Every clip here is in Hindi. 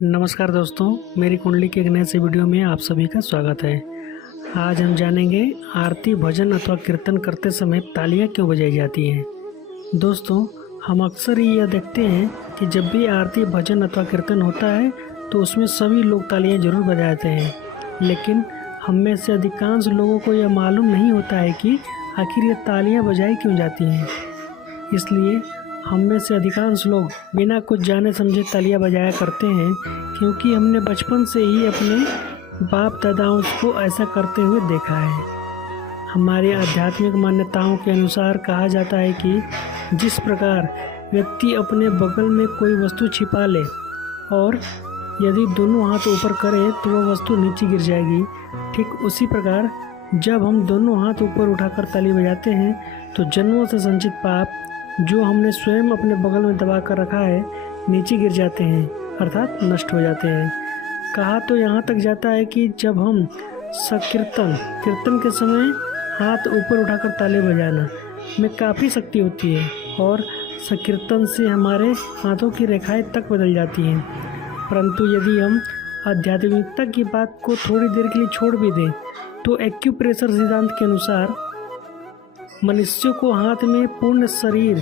नमस्कार दोस्तों, मेरी कुंडली के एक नए से वीडियो में आप सभी का स्वागत है। आज हम जानेंगे आरती भजन अथवा कीर्तन करते समय तालियां क्यों बजाई जाती हैं। दोस्तों, हम अक्सर ही यह देखते हैं कि जब भी आरती भजन अथवा कीर्तन होता है तो उसमें सभी लोग तालियां जरूर बजाते हैं, लेकिन हम में से अधिकांश लोगों को यह मालूम नहीं होता है कि आखिर ये तालियां बजाई क्यों जाती हैं। इसलिए हम में से अधिकांश लोग बिना कुछ जाने समझे तालियां बजाया करते हैं, क्योंकि हमने बचपन से ही अपने बाप दादाओं को ऐसा करते हुए देखा है। हमारी आध्यात्मिक मान्यताओं के अनुसार कहा जाता है कि जिस प्रकार व्यक्ति अपने बगल में कोई वस्तु छिपा ले और यदि दोनों हाथ ऊपर करे तो वह वस्तु नीचे गिर जाएगी, ठीक उसी प्रकार जब हम दोनों हाथ ऊपर उठाकर ताली बजाते हैं तो जन्मों से संचित पाप जो हमने स्वयं अपने बगल में दबा कर रखा है नीचे गिर जाते हैं, अर्थात नष्ट हो जाते हैं। कहा तो यहाँ तक जाता है कि जब हम कीर्तन के समय हाथ ऊपर उठाकर ताली बजाना में काफ़ी शक्ति होती है और संकीर्तन से हमारे हाथों की रेखाएं तक बदल जाती हैं। परंतु यदि हम आध्यात्मिकता की बात को थोड़ी देर के लिए छोड़ भी दें तो एक्यूप्रेशर सिद्धांत के अनुसार मनुष्य को हाथ में पूर्ण शरीर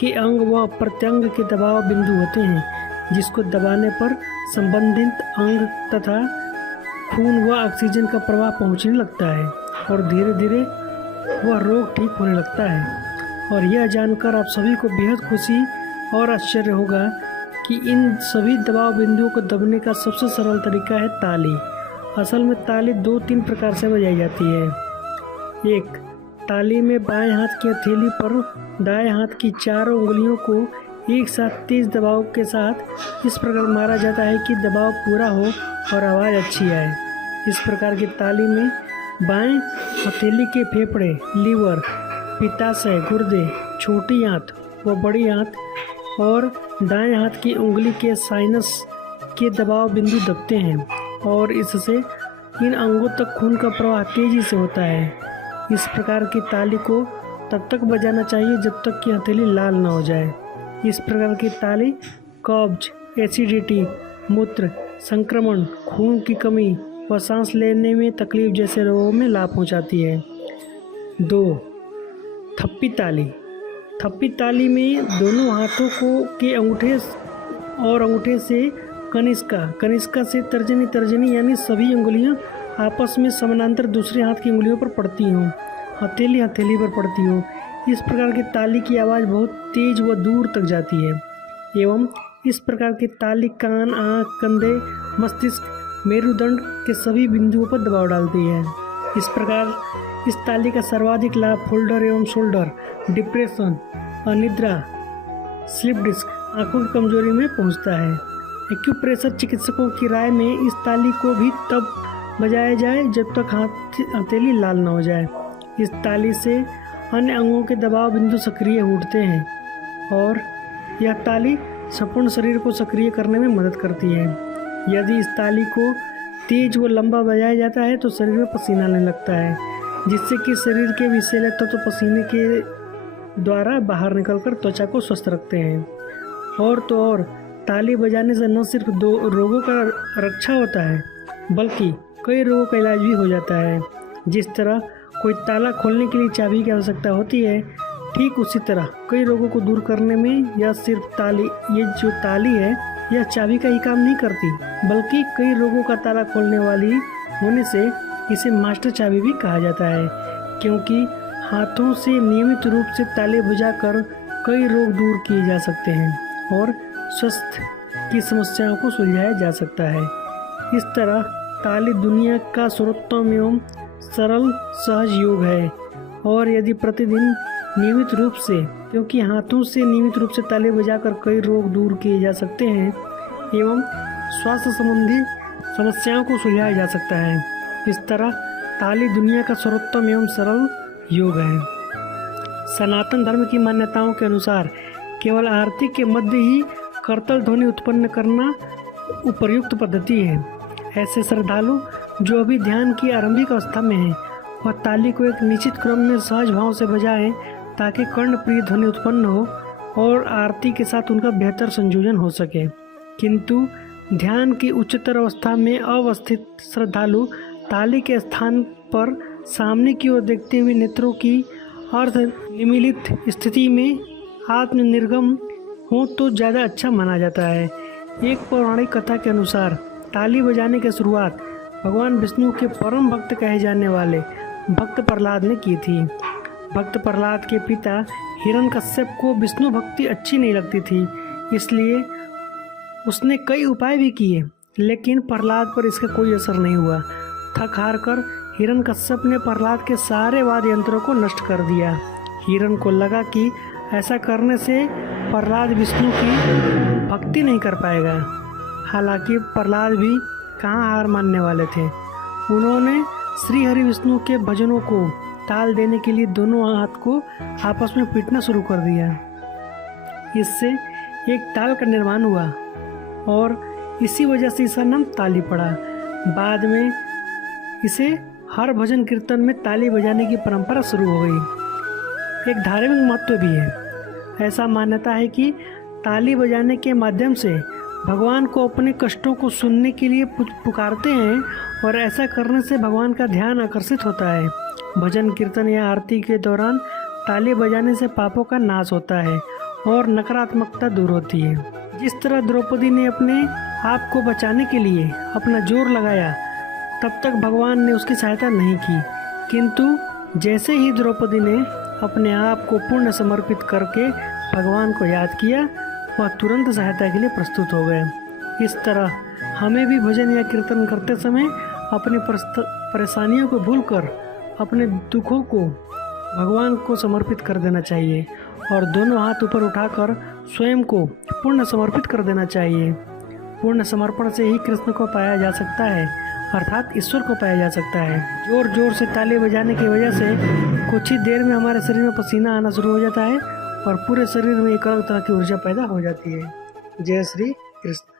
के अंग व प्रत्यंग के दबाव बिंदु होते हैं, जिसको दबाने पर संबंधित अंग तथा खून व ऑक्सीजन का प्रवाह पहुंचने लगता है और धीरे धीरे वह रोग ठीक होने लगता है। और यह जानकर आप सभी को बेहद खुशी और आश्चर्य होगा कि इन सभी दबाव बिंदुओं को दबने का सबसे सरल तरीका है ताली। असल में ताली 2-3 प्रकार से बजाई जाती है। एक, ताली में बाएं हाथ की हथेली पर दाएं हाथ की चारों उंगलियों को एक साथ तेज दबाव के साथ इस प्रकार मारा जाता है कि दबाव पूरा हो और आवाज़ अच्छी आए। इस प्रकार की ताली में बाएं हथेली के फेफड़े, लीवर, पित्ताशय, गुर्दे, छोटी आंत व बड़ी आंत और दाएं हाथ की उंगली के साइनस के दबाव बिंदु दबते हैं और इससे इन अंगों तक खून का प्रवाह तेजी से होता है। इस प्रकार की ताली को तब तक बजाना चाहिए जब तक कि हथेली लाल न हो जाए। इस प्रकार की ताली कब्ज, एसिडिटी, मूत्र संक्रमण, खून की कमी व सांस लेने में तकलीफ जैसे रोगों में लाभ पहुंचाती है। 2, थप्पी ताली। थप्पी ताली में दोनों हाथों को के अंगूठे से कनिष्का से तर्जनी यानी सभी उंगलियां आपस में समानांतर दूसरे हाथ की उंगलियों पर पड़ती हों, हथेली पर पड़ती हो। इस प्रकार की ताली की आवाज़ बहुत तेज व दूर तक जाती है एवं इस प्रकार की ताली कान, आँख, कंधे, मस्तिष्क, मेरुदंड के सभी बिंदुओं पर दबाव डालती है। इस प्रकार इस ताली का सर्वाधिक लाभ फोल्डर एवं शोल्डर, डिप्रेशन, अनिद्रा, स्लिप डिस्क, आँखों की कमजोरी में पहुँचता है। एक्यूप्रेशर चिकित्सकों की राय में इस ताली को भी तब बजाया जाए जब तक हथेली लाल न हो जाए। इस ताली से अन्य अंगों के दबाव बिंदु सक्रिय उठते हैं और यह ताली संपूर्ण शरीर को सक्रिय करने में मदद करती है। यदि इस ताली को तेज व लंबा बजाया जाता है तो शरीर में पसीना आने लगता है, जिससे कि शरीर के विषैले तत्व पसीने के द्वारा बाहर निकलकर त्वचा को स्वस्थ रखते हैं। और तो और ताली बजाने से न सिर्फ 2 रोगों का रक्षा होता है बल्कि कई रोगों का इलाज भी हो जाता है। जिस तरह कोई ताला खोलने के लिए चाबी की आवश्यकता होती है, ठीक उसी तरह कई रोगों को दूर करने में यह सिर्फ ये जो ताली है यह चाबी का ही काम नहीं करती, बल्कि कई रोगों का ताला खोलने वाली होने से इसे मास्टर चाबी भी कहा जाता है, क्योंकि हाथों से नियमित रूप से ताली बजाकर कई रोग दूर किए जा सकते हैं और स्वास्थ्य की समस्याओं को सुलझाया जा सकता है। इस तरह ताली दुनिया का सर्वोत्तम एवं सरल सहज योग है और यदि प्रतिदिन नियमित रूप से, क्योंकि हाथों से नियमित रूप से ताली बजाकर कई रोग दूर किए जा सकते हैं एवं स्वास्थ्य संबंधी समस्याओं को सुलझाया जा सकता है। इस तरह ताली दुनिया का सर्वोत्तम एवं सरल योग है। सनातन धर्म की मान्यताओं के अनुसार केवल आरती के मध्य ही करतल ध्वनि उत्पन्न करना उपयुक्त पद्धति है। ऐसे श्रद्धालु जो अभी ध्यान की आरंभिक अवस्था में हैं वह ताली को एक निश्चित क्रम में सहज भाव से बजाएं ताकि कर्णप्रिय ध्वनि उत्पन्न हो और आरती के साथ उनका बेहतर संयोजन हो सके। किंतु ध्यान की उच्चतर अवस्था में अवस्थित श्रद्धालु ताली के स्थान पर सामने की ओर देखते हुए नेत्रों की अर्ध निमीलित स्थिति में आत्मनिर्गम हो तो ज़्यादा अच्छा माना जाता है। एक पौराणिक कथा के अनुसार ताली बजाने की शुरुआत भगवान विष्णु के परम भक्त कहे जाने वाले भक्त प्रहलाद ने की थी। भक्त प्रहलाद के पिता हिरण्यकश्यप को विष्णु भक्ति अच्छी नहीं लगती थी, इसलिए उसने कई उपाय भी किए, लेकिन प्रहलाद पर इसका कोई असर नहीं हुआ। थक हार कर हिरण्यकश्यप ने प्रहलाद के सारे वाद्य यंत्रों को नष्ट कर दिया। हिरण को लगा कि ऐसा करने से प्रहलाद विष्णु की भक्ति नहीं कर पाएगा। हालांकि प्रहलाद भी कहाँ हार मानने वाले थे। उन्होंने श्री हरि विष्णु के भजनों को ताल देने के लिए दोनों हाथ को आपस में पीटना शुरू कर दिया। इससे एक ताल का निर्माण हुआ और इसी वजह से इसका नाम ताली पड़ा। बाद में इसे हर भजन कीर्तन में ताली बजाने की परंपरा शुरू हो गई। एक धार्मिक महत्व भी है। ऐसा मान्यता है कि ताली बजाने के माध्यम से भगवान को अपने कष्टों को सुनने के लिए पुकारते हैं और ऐसा करने से भगवान का ध्यान आकर्षित होता है। भजन कीर्तन या आरती के दौरान ताली बजाने से पापों का नाश होता है और नकारात्मकता दूर होती है। जिस तरह द्रौपदी ने अपने आप को बचाने के लिए अपना जोर लगाया, तब तक भगवान ने उसकी सहायता नहीं की, किंतु जैसे ही द्रौपदी ने अपने आप को पूर्ण समर्पित करके भगवान को याद किया, वह तुरंत सहायता के लिए प्रस्तुत हो गए। इस तरह हमें भी भजन या कीर्तन करते समय अपनी परेशानियों को भूलकर अपने दुखों को भगवान को समर्पित कर देना चाहिए और दोनों हाथ ऊपर उठाकर स्वयं को पूर्ण समर्पित कर देना चाहिए। पूर्ण समर्पण से ही कृष्ण को पाया जा सकता है, अर्थात ईश्वर को पाया जा सकता है। जोर जोर से ताली बजाने की वजह से कुछ ही देर में हमारे शरीर में पसीना आना शुरू हो जाता है और पूरे शरीर में एक अलग तरह की ऊर्जा पैदा हो जाती है। जय श्री कृष्ण।